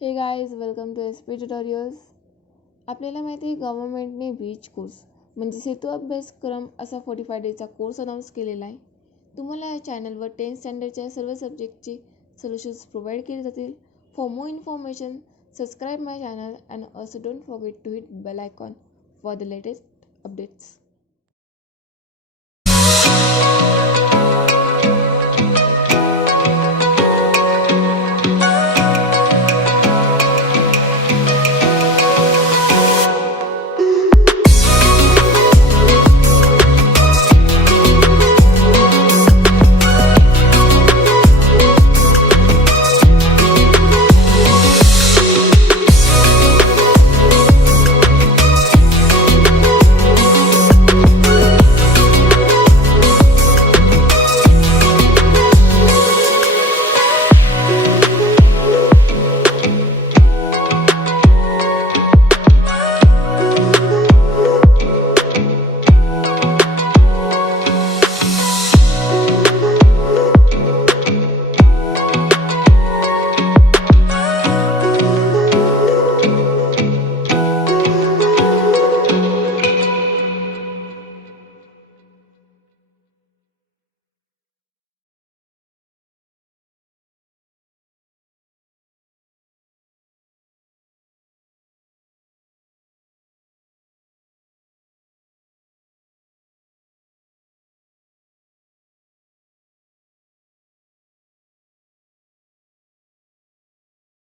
Hey guys welcome to S P tutorials. आपल्याला माहिती आहे गव्हर्नमेंटने बीच कोर्स म्हणजे सेतू अभ्यासक्रम असा 45 डेजचा कोर्स अनाऊन्स केलेला आहे. तुम्हाला या चॅनलवर 10th स्टँडर्डच्या सर्व सब्जेक्टचे सोल्युशन्स प्रोव्हाइड केले जातील. For more information subscribe my channel and also don't forget to hit bell icon for the latest updates.